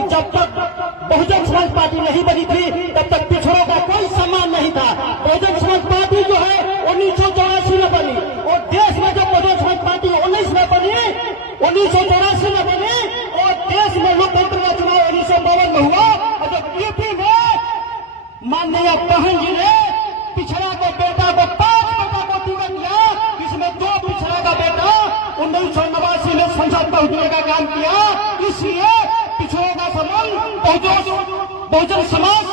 कि जब तक बहुजन समाज पार्टी नहीं बनी थी तब तक पिछड़ों का कोई सम्मान नहीं था। बहुजन समाज पार्टी जो है 1984 में बनी और देश में जब बहुजन समाज पार्टी 1984 में बनी और देश में लोकतंत्र का चुनाव 1952 में हुआ और जब यूपी में माननीय बहन जी ने पिछड़ा के बेटा को 5 बेटा को टिकट दिया, इसमें 2 पिछड़ा का बेटा 1989 में संसद पहुंचने का काम किया। इसलिए पिछड़ों का संबंध बहुजन समाज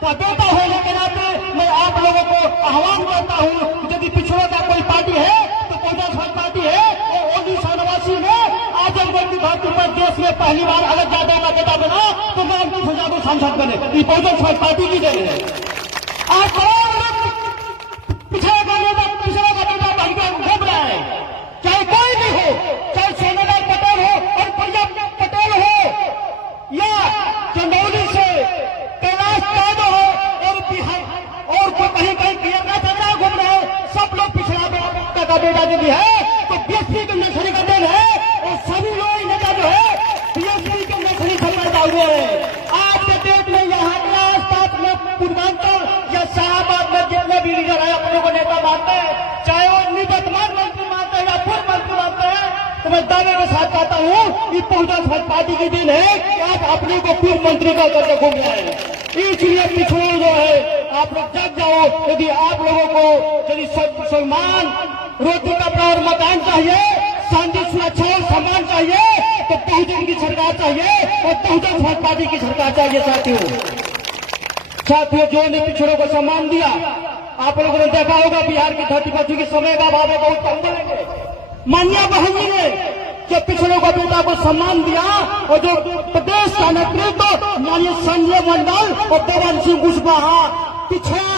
का बेटा होने के नाते मैं आप लोगों को आह्वान करता हूं कि यदि पिछड़ों का कोई पार्टी है तो बहुजन समाज पार्टी है। और 1989 में आजमगढ़ की धरती पर देश में पहली बार अगर यादव का बेटा बना तो मैं अंकित यादव सांसद बने। ये बहुजन समाज पार्टी की देन है। आज पिछड़ा का बेटा बन के घूम रहा है, चाहे कोई भी हो, चाहे सोनालाल पटेल हो और प्रिया पटेल हो या चंदौली से कैलाश यादव हो और बिहार और कहीं कहीं प्रियंका चंद्रा घूम रहे हैं, सब लोग पिछड़ा का बेटा जो भी है तो बीएसपी के नर्सरी का देन है। और सभी लोग नेता जो है बीएसपी के नर्सरी से पैदा हुए हैं। आज के डेट में यहाँ के आसपास में पूर्वांचल या शाहबाद में जितने भी लीडर है अपने को नेता मानते हैं, चाहे वो निवर्तमान मंत्री मानते हैं या पूर्व मंत्री मानते हैं, तो मैं दावे के साथ कहता हूँ कि बहुजन समाज पार्टी के दिन है कि आप अपने को पूर्व मंत्री का करके घूम रहे हैं। इसलिए पिछड़े जो है आप लोग जग जाओ। यदि आप लोगों को यदि सम्मान, रोटी कपड़ा और मकान चाहिए, शांति सुरक्षा और सम्मान चाहिए तो बहुजन की सरकार चाहिए और बहुजन समाज पार्टी की सरकार चाहिए। साथियों जो ने पिछड़ों को सम्मान दिया, आप लोगों ने देखा होगा बिहार की धरती पर चूंकि समय का अभाव है बहुत कम बोलेंगे। माननीय बहन जी ने जो पिछड़ों को बेटा को सम्मान दिया और जो प्रदेश का नेतृत्व माननीय संजय मंडल और पवन सिंह कुशवाहा पिछड़ा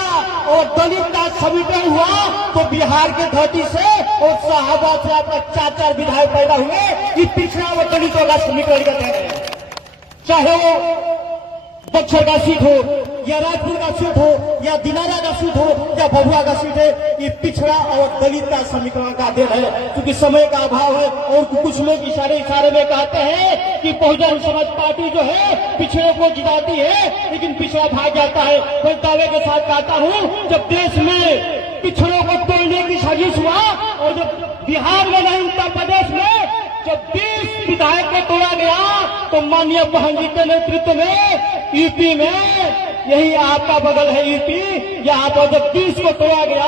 और दलित का समीकरण हुआ तो बिहार की धरती से और शाहबाद से आपका 4 विधायक पैदा हुए। ये पिछड़ा और दलितों का समीकरण करते हैं, चाहे वो बक्सर का सीट हो या राजपुर का सीट हो या दिनारा का सीट हो या भभुआ का सीट है, ये पिछड़ा और दलित का समीकरण का देन है। क्योंकि समय का अभाव है और कुछ लोग इशारे में कहते हैं कि बहुजन समाज पार्टी जो है पिछड़े को जिताती है लेकिन पिछड़ा भाग जाता है। मैं दावे के साथ कहता हूँ जब देश में पिछड़ों को तोड़ने की साजिश हुआ और जब बिहार में नहीं उत्तर प्रदेश में जब 20 विधायक को तोड़ा गया तो माननीय बहन जी के नेतृत्व में यूपी में, यही आपका बगल है यूपी, यहाँ पर जब 20 को तोड़ा गया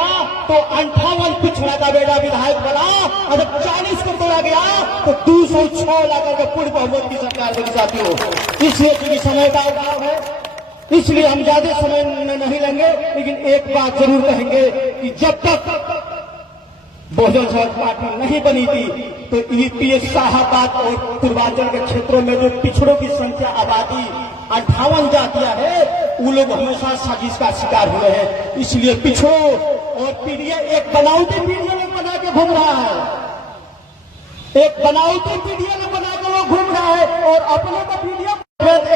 तो 58 पिछड़ा का बेटा विधायक बना और जब 40 को तोड़ा गया तो 206 लाकर के पूर्ण बहुमत की सरकार बनी। साथियों इसलिए क्योंकि समय का अभाव है इसलिए हम ज्यादा समय नहीं लेंगे, लेकिन एक बात जरूर कहेंगे कि जब तक बहुजन समाज पार्टी नहीं बनी थी तो यूपी शाहबाद और पूर्वांचल के क्षेत्रों में जो पिछड़ों की संख्या आबादी 58 जातियां है वो लोग हमेशा साजिश का शिकार हुए हैं। इसलिए पिछड़ों और पीडीए एक बनावटी पीडीए लोग बना के घूम रहा है, एक बनावटी पीडीए लोग बना के लोग घूम रहा है और अपने को पीडीए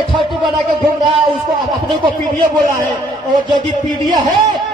30 बना के घूम रहा है, उसको अपने को पीडीए बोला है। और यदि पीडीए है